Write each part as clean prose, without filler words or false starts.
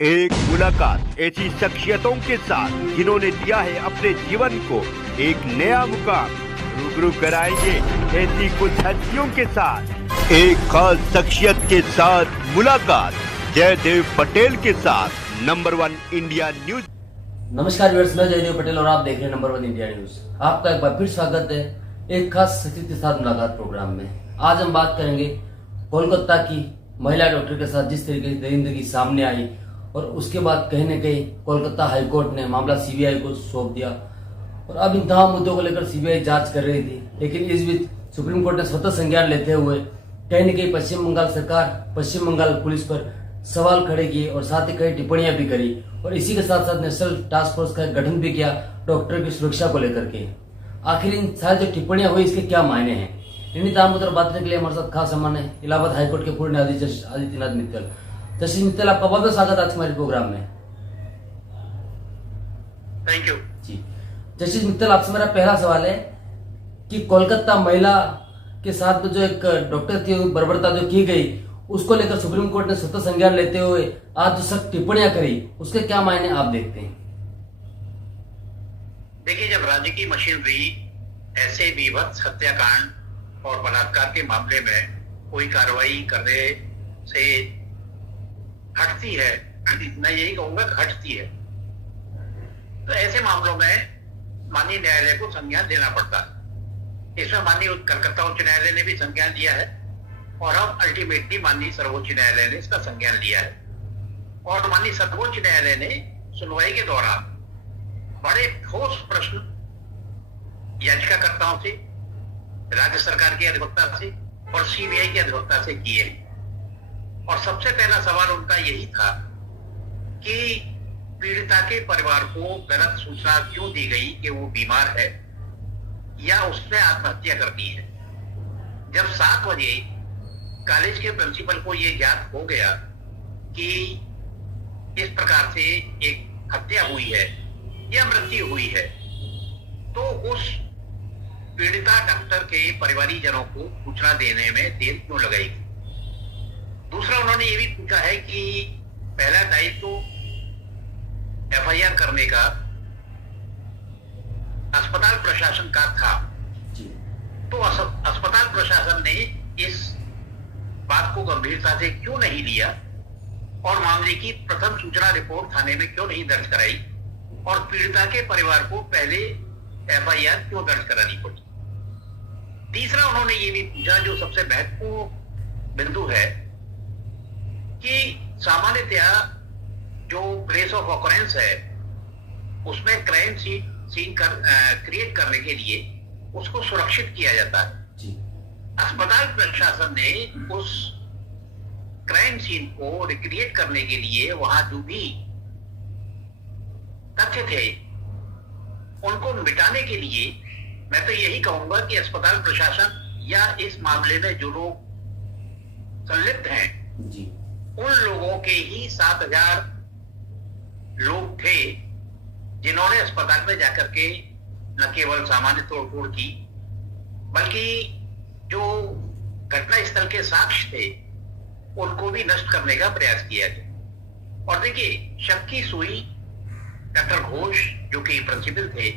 एक मुलाकात ऐसी शख्सियतों के साथ जिन्होंने दिया है अपने जीवन को एक नया मुकाम। रूबरू कराएंगे ऐसी कुछ हस्तियों के साथ एक खास शख्सियत के साथ मुलाकात। जयदेव पटेल के साथ नंबर 1 इंडिया न्यूज। नमस्कार व्यूअर्स, मैं जयदेव पटेल और आप देख रहे हैं नंबर 1 इंडिया न्यूज। आपका एक बार फिर स्वागत है एक खास शख्सियत के साथ मुलाकात प्रोग्राम में। आज हम बात करेंगे कोलकाता की महिला डॉक्टर के साथ जिस तरीके से जिंदगी सामने आई और उसके बाद कहीं न कहीं कोलकाता हाईकोर्ट ने मामला सीबीआई को सौंप दिया और अब इन तमाम मुद्दों को लेकर सीबीआई जांच कर रही थी। लेकिन इस बीच सुप्रीम कोर्ट ने स्वतः संज्ञान लेते हुए कहीं न कहीं पश्चिम बंगाल सरकार, पश्चिम बंगाल पुलिस पर सवाल खड़े किए और साथ ही कई टिप्पणियां भी करी और इसी के साथ साथ नेशनल टास्क फोर्स का गठन भी किया डॉक्टर की सुरक्षा को लेकर के। आखिर इन सारी जो टिप्पणियां हुई इसके क्या मायने हैं, इन्हीं तमाम मुद्दों पर बात करने के लिए हमारे साथ खास मेहमान है इलाहाबाद हाईकोर्ट के पूर्व न्यायाधीश जस्टिस आदित्यनाथ मित्तल। जस्टिस मित्तल, आपका बहुत बहुत स्वागत आज हमारे प्रोग्राम में। Thank you ji justice Mittal, आपसे मेरा पहला सवाल है कि कोलकाता महिला के साथ जो एक डॉक्टर थी बर्बरता जो की गई उसको लेकर सुप्रीम कोर्ट ने स्वतः संज्ञान लेते हुए आज जो सख्त टिप्पणियां करी उसके क्या मायने आप देखते हैं? देखिए, जब राज्य की मशीनरी ऐसे विभत्स हत्याकांड और बलात्कार के मामले में कोई कार्रवाई करने से हटती है, मैं यही कहूंगा कि हटती है, तो ऐसे मामलों में माननीय न्यायालय को संज्ञान लेना पड़ता है। इसमें माननीय कलकत्ता उच्च न्यायालय ने भी संज्ञान लिया है और अब अल्टीमेटली माननीय सर्वोच्च न्यायालय ने इसका संज्ञान लिया है। और माननीय सर्वोच्च न्यायालय ने सुनवाई के दौरान बड़े ठोस प्रश्न याचिकाकर्ताओं से, राज्य सरकार के अधिवक्ता से और सीबीआई के अधिवक्ता से किए। और सबसे पहला सवाल उनका यही था कि पीड़िता के परिवार को गलत सूचना क्यों दी गई कि वो बीमार है या उसने आत्महत्या कर दी है। जब 7 बजे कॉलेज के प्रिंसिपल को ये ज्ञात हो गया कि इस प्रकार से एक हत्या हुई है या मृत्यु हुई है, तो उस पीड़िता डॉक्टर के परिवारीजनों को सूचना देने में देर क्यों लगाई। दूसरा, उन्होंने ये भी पूछा है कि पहला दायित्व तो एफआईआर करने का अस्पताल प्रशासन का था, तो अस्पताल प्रशासन ने इस बात को गंभीरता से क्यों नहीं लिया और मामले की प्रथम सूचना रिपोर्ट थाने में क्यों नहीं दर्ज कराई और पीड़िता के परिवार को पहले एफआईआर क्यों दर्ज करानी पड़ी। तीसरा, उन्होंने ये भी पूछा, जो सबसे महत्वपूर्ण बिंदु है, कि सामान्यतया जो प्लेस ऑफ ऑकरेंस है उसमें क्राइम सीन क्रिएट करने के लिए उसको सुरक्षित किया जाता है। अस्पताल प्रशासन ने उस क्राइम सीन को रिक्रिएट करने के लिए वहां जो भी तथ्य थे उनको मिटाने के लिए, मैं तो यही कहूंगा कि अस्पताल प्रशासन या इस मामले में जो लोग संलिप्त हैं उन लोगों के ही 7,000 लोग थे जिन्होंने अस्पताल में जाकर के न केवल सामान्य तोड़फोड़ की बल्कि जो घटना स्थल के साक्ष्य थे उनको भी नष्ट करने का प्रयास किया गया। और देखिए, शक की सुई डॉक्टर घोष जो कि प्रिंसिपल थे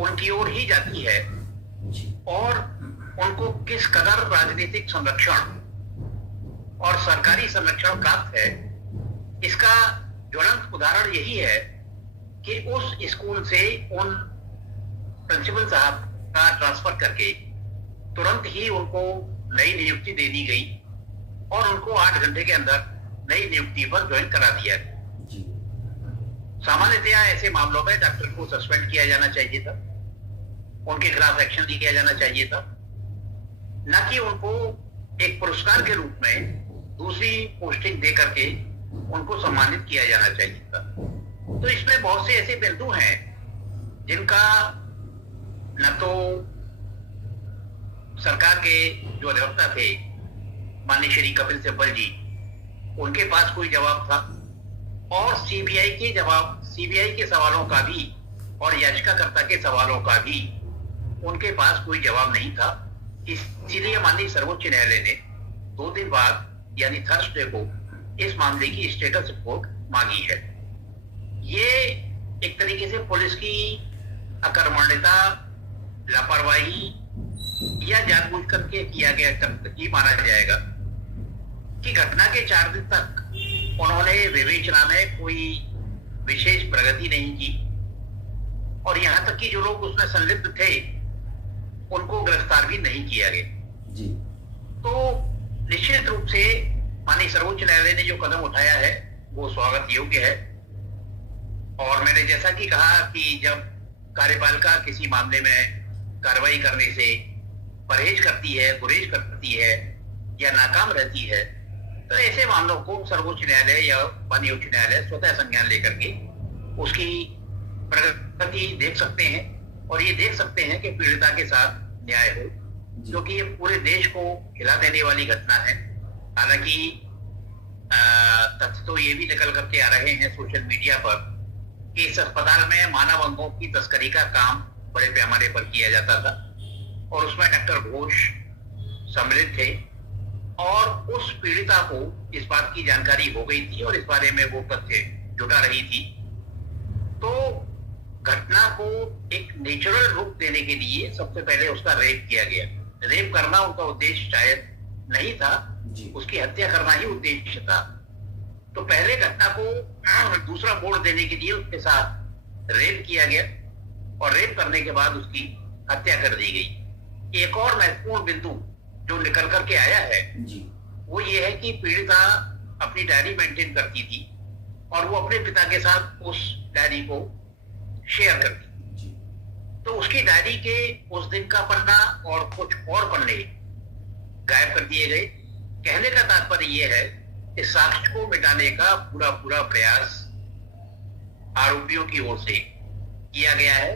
उनकी ओर ही जाती है और उनको किस कदर राजनीतिक संरक्षण और सरकारी संरक्षण प्राप्त है, इसका ज्वलंत उदाहरण यही है कि उस स्कूल से उन प्रिंसिपल साहब का ट्रांसफर करके तुरंत ही उनको नई नियुक्ति दे दी गई और उनको 8 घंटे के अंदर नई नियुक्ति पर ज्वाइन करा दिया। सामान्यतया ऐसे मामलों में डॉक्टर को सस्पेंड किया जाना चाहिए था, उनके खिलाफ एक्शन लिया जाना चाहिए था, न कि उनको एक पुरस्कार के रूप में दूसरी पोस्टिंग दे करके उनको सम्मानित किया जाना चाहिए था। तो इसमें बहुत से ऐसे बिंदु हैं जिनका न तो सरकार के जो अधिवक्ता थे माननीय श्री कपिल सिब्बल जी, उनके पास कोई जवाब था और सीबीआई के सवालों का भी और याचिकाकर्ता के सवालों का भी उनके पास कोई जवाब नहीं था। इसीलिए माननीय सर्वोच्च न्यायालय ने 2 दिन बाद यानी थर्सडे को इस मामले की स्टेटस रिपोर्ट मांगी है। ये एक तरीके से पुलिस की अकर्मण्यता, लापरवाही या जानबूझ करके किया गया ही माना जाएगा कि घटना के 4 दिन तक उन्होंने विवेचना में कोई विशेष प्रगति नहीं की और यहां तक कि जो लोग उसमें संलिप्त थे उनको गिरफ्तार भी नहीं किया गया जी। तो निश्चित रूप से माननीय सर्वोच्च न्यायालय ने जो कदम उठाया है वो स्वागत योग्य है। और मैंने जैसा कि कहा कि जब कार्यपालिका किसी मामले में कार्रवाई करने से परहेज करती है, गुरेज करती है या नाकाम रहती है, तो ऐसे मामलों को सर्वोच्च न्यायालय या माननीय उच्च न्यायालय स्वतः संज्ञान लेकर के उसकी प्रगति देख सकते हैं और ये देख सकते हैं कि पीड़िता के साथ न्याय हो, क्योंकि ये पूरे देश को हिला देने वाली घटना है। हालांकि तथ्य तो ये भी निकल करके आ रहे हैं सोशल मीडिया पर कि इस अस्पताल में मानव अंगों की तस्करी का काम बड़े पैमाने पर किया जाता था और उसमें डॉक्टर घोष सम्मिलित थे और उस पीड़िता को इस बात की जानकारी हो गई थी और इस बारे में वो तथ्य जुटा रही थी। तो घटना को एक नेचुरल रूप देने के लिए सबसे पहले उसका रेप किया गया। रेप करना उनका उद्देश्य शायद नहीं था, उसकी हत्या करना ही उद्देश्य था। तो पहले घटना को दूसरा मोड़ देने के लिए उसके साथ रेप किया गया और रेप करने के बाद उसकी हत्या कर दी गई। एक और महत्वपूर्ण बिंदु जो निकल करके आया है वो ये है कि पीड़िता अपनी डायरी मेंटेन करती थी और वो अपने पिता के साथ उस डायरी को शेयर करती। तो उसकी डायरी के उस दिन का पन्ना और कुछ और पन्ने गायब कर दिए गए। कहने का तात्पर्य यह है कि साक्ष्य को मिटाने का पूरा प्रयास आरोपियों की ओर से किया गया है।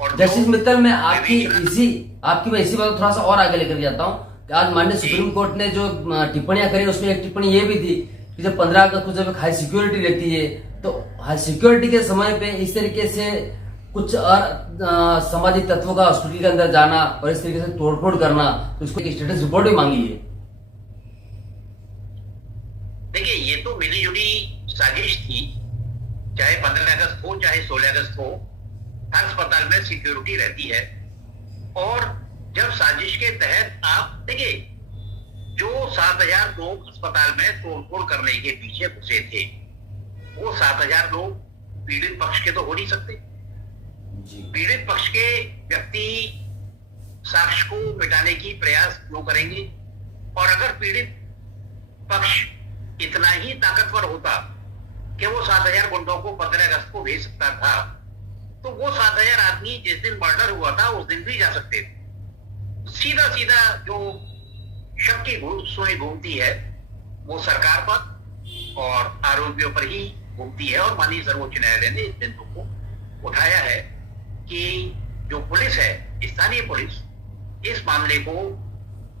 और जस्टिस मित्तल, मैं आपकी मैं इसी बात थोड़ा सा और आगे लेकर जाता हूँ कि आज माननीय सुप्रीम कोर्ट ने जो टिप्पणियां करी उसमें एक टिप्पणी ये भी थी कि जब 15 अगस्त को जब हाई सिक्योरिटी रहती है तो हाई सिक्योरिटी के समय पे इस तरीके से कुछ सामाजिक तत्वों का हॉस्पिटल के अंदर जाना और इस तरीके से तोड़फोड़ करना, तो उसको एक स्टेटस रिपोर्ट भी मांगी है। देखिए, ये तो मिली जुली साजिश थी, चाहे 15 अगस्त हो चाहे 16 अगस्त हो, हर अस्पताल में सिक्योरिटी रहती है। और जब साजिश के तहत आप देखिए, जो 7000 लोग अस्पताल में तोड़फोड़ करने के पीछे घुसे थे, वो 7000 लोग पीड़ित पक्ष के तो हो नहीं सकते। पीड़ित पक्ष के व्यक्ति साक्ष्य को मिटाने की प्रयास क्यों करेंगे? और अगर पीड़ित पक्ष इतना ही ताकतवर होता कि वो 7000 गुंडों को 15 अगस्त को भेज सकता था, तो वो 7000 आदमी जिस दिन मर्डर हुआ था उस दिन भी जा सकते थे। सीधा सीधा जो शक की सुई घूमती है वो सरकार पर और आरोपियों पर ही घूमती है। और माननीय सर्वोच्च न्यायालय ने इस बिंदु को उठाया है कि जो पुलिस है, स्थानीय पुलिस, इस मामले को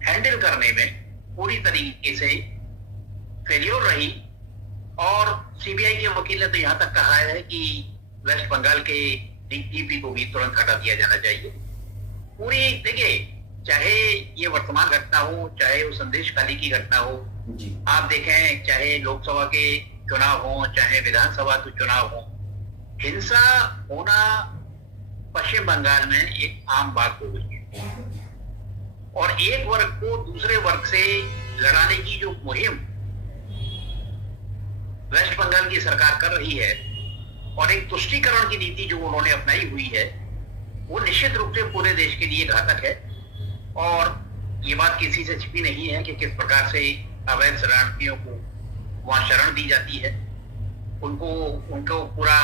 हैंडल करने में पूरी तरीके से फेल्योर रही। और सीबीआई के वकील ने तो यहां तक कहा है कि वेस्ट बंगाल के डीजीपी को भी तुरंत हटा दिया जाना चाहिए। पूरी देखिए, चाहे ये वर्तमान घटना हो चाहे वो संदेश खाली की घटना हो, आप देखें चाहे लोकसभा के चुनाव हो चाहे विधानसभा के चुनाव हो, हिंसा होना पश्चिम बंगाल में एक आम बात हो गई है। और एक वर्ग को दूसरे वर्ग से लड़ाने की जो मुहिम वेस्ट बंगाल की सरकार कर रही है और एक तुष्टीकरण की नीति जो उन्होंने अपनाई हुई है, वो निश्चित रूप से पूरे देश के लिए घातक है। और ये बात किसी से छिपी नहीं है कि किस प्रकार से अवैध शरणार्थियों को वहां शरण दी जाती है, उनको पूरा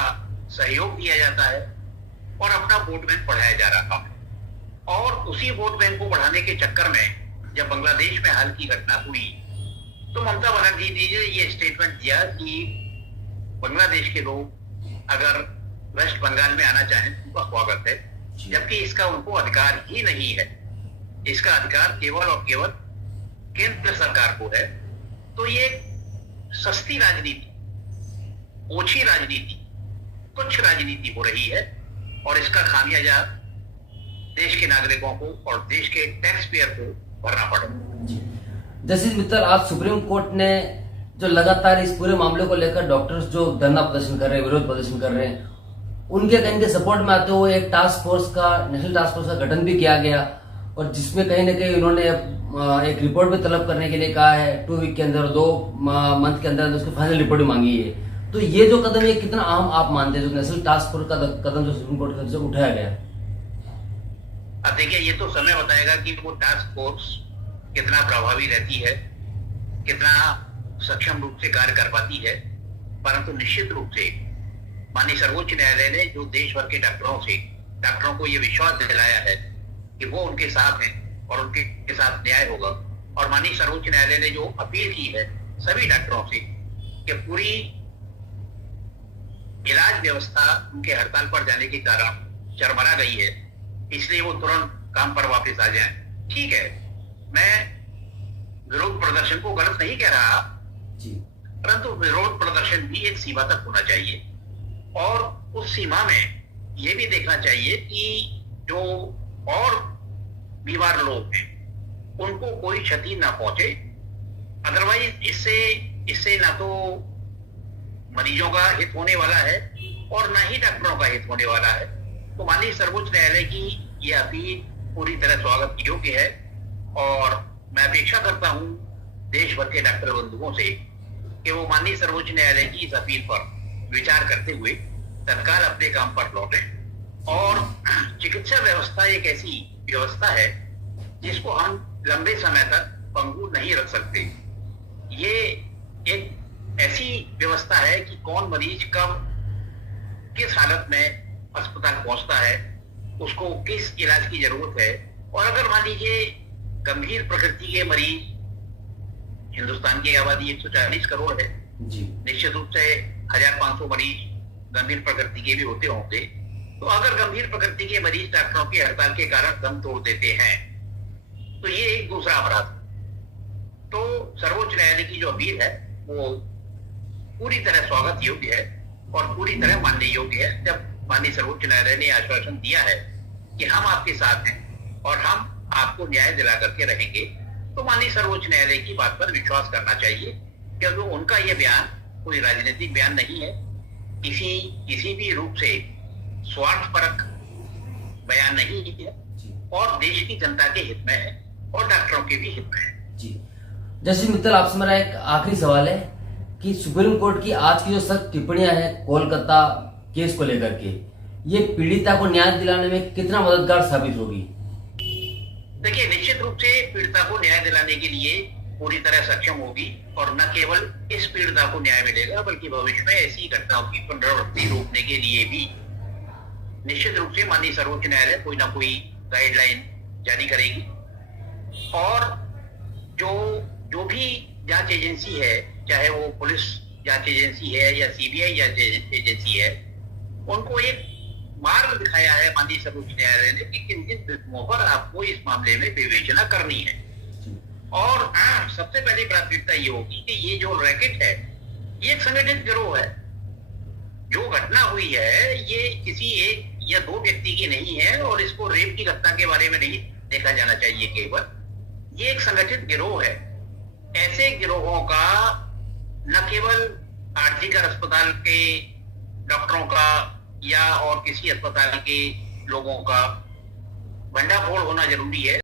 सहयोग दिया जाता है और अपना वोट बैंक बढ़ाया जा रहा है। और उसी वोट बैंक को बढ़ाने के चक्कर में जब बांग्लादेश में हाल की घटना हुई तो ममता बनर्जी जी ने ये स्टेटमेंट दिया कि बांग्लादेश के लोग अगर वेस्ट बंगाल में आना चाहें तो उनका स्वागत है, जबकि इसका उनको अधिकार ही नहीं है। इसका अधिकार केवल और केवल केंद्र सरकार को है। तो ये सस्ती राजनीति, ओछी राजनीति, तुच्छ राजनीति हो रही है और इसका खामियाजा देश के नागरिकों को और देश के टैक्स पेयर को भरना पड़ेगा। जस्टिस मित्तल, आज सुप्रीम कोर्ट ने जो लगातार इस पूरे मामले को लेकर डॉक्टर्स जो धरना प्रदर्शन कर रहे हैं, विरोध प्रदर्शन कर रहे हैं, उनके कहीं के सपोर्ट में आते हुए एक टास्क फोर्स का, नेशनल टास्क फोर्स का गठन भी किया गया और जिसमें कहीं ना कहीं उन्होंने एक रिपोर्ट भी तलब करने के लिए कहा है 2 वीक के अंदर, 2 मंथ के अंदर उसकी फाइनल रिपोर्ट भी मांगी है। तो ये जो कदम, ये कितना अहम आप मानते हैं, जो नेशनल टास्क फोर्स का कदम जो सुप्रीम कोर्ट की तरफ से उठाया गया? अब देखिए, ये तो समय बताएगा कि वो टास्क फोर्स कितना प्रभावी रहती है, कितना सक्षम रूप से कार्य कर पाती है। परंतु निश्चित रूप से माननीय सर्वोच्च न्यायालय ने जो देश भर के डॉक्टरों को ये विश्वास दिलाया है कि वो उनके साथ हैं और उनके साथ न्याय होगा, और माननीय सर्वोच्च न्यायालय ने जो अपील की है सभी डॉक्टरों से कि पूरी इलाज व्यवस्था उनके हड़ताल पर जाने के कारण चरमरा गई है, इसलिए वो तुरंत काम पर वापस आ जाएं। ठीक है, मैं विरोध प्रदर्शन को गलत नहीं कह रहा, परंतु विरोध प्रदर्शन भी एक सीमा तक होना चाहिए और उस सीमा में ये भी देखना चाहिए कि जो और बीमार लोग हैं उनको कोई क्षति ना पहुंचे। अदरवाइज इससे ना तो मरीजों का हित होने वाला है और ना ही डॉक्टरों का हित होने वाला है। तो माननीय सर्वोच्च न्यायालय की ये अपील पूरी तरह स्वागत योग्य है और मैं अपेक्षा करता हूं देश भर के डॉक्टर बंधुओं से कि वो माननीय सर्वोच्च न्यायालय की इस अपील पर विचार करते हुए तत्काल अपने काम पर लौटें। और चिकित्सा व्यवस्था एक ऐसी व्यवस्था है जिसको हम लंबे समय तक पंगु नहीं रख सकते। ये एक ऐसी व्यवस्था है कि कौन मरीज कब किस हालत में अस्पताल पहुंचता है, उसको किस इलाज की जरूरत है। और अगर मान लीजिए गंभीर प्रकृति के मरीज, हिंदुस्तान की आबादी 140 करोड़ है, निश्चित रूप से 1500 मरीज गंभीर प्रकृति के भी होते होंगे। तो अगर गंभीर प्रकृति के मरीज डॉक्टरों की हड़ताल के कारण दम तोड़ देते हैं तो ये एक दूसरा अपराध। तो सर्वोच्च न्यायालय की जो अपील है वो पूरी तरह स्वागत योग्य है और पूरी तरह मानने योग्य है। जब माननीय सर्वोच्च न्यायालय ने आश्वासन दिया है कि हम आपके साथ हैं और हम आपको न्याय दिला करके रहेंगे, तो माननीय सर्वोच्च न्यायालय की बात पर विश्वास करना चाहिए, क्योंकि उनका यह बयान कोई राजनीतिक बयान नहीं है, किसी भी रूप से स्वार्थपरक बयान नहीं है और देश की जनता के हित में है और डॉक्टरों के भी हित में है। जी, जस्टिस मित्तल, आपसे मेरा एक आखिरी सवाल है कि सुप्रीम कोर्ट की आज की जो सख्त टिप्पणियां हैं कोलकाता केस को लेकर के, ये पीड़िता को न्याय दिलाने में कितना मददगार साबित होगी? देखिए, निश्चित रूप से पीड़िता को न्याय दिलाने के लिए पूरी तरह सक्षम होगी और न केवल इस पीड़िता को न्याय मिलेगा बल्कि भविष्य में ऐसी घटनाओं की पुनरावृत्ति रोकने के लिए भी निश्चित रूप से माननीय सर्वोच्च न्यायालय कोई ना कोई गाइडलाइन जारी करेगी। और जो भी जांच एजेंसी है, चाहे वो पुलिस जांच एजेंसी है या सीबीआई जांच एजेंसी है, उनको एक मार्ग दिखाया है माननीय सर्वोच्च न्यायालय ने कि किन किन बिंदुओं पर आपको इस मामले में विवेचना करनी है। और सबसे पहली प्राथमिकता ये होगी कि ये जो रैकेट है ये एक संगठित गिरोह है। जो घटना हुई है ये किसी एक या दो व्यक्ति की नहीं है और इसको रेप की घटना के बारे में नहीं देखा जाना चाहिए केवल, ये एक संगठित गिरोह है। ऐसे गिरोहों का न केवल आरजीकर अस्पताल के डॉक्टरों का या और किसी अस्पताल के लोगों का भंडाफोड़ होना जरूरी है,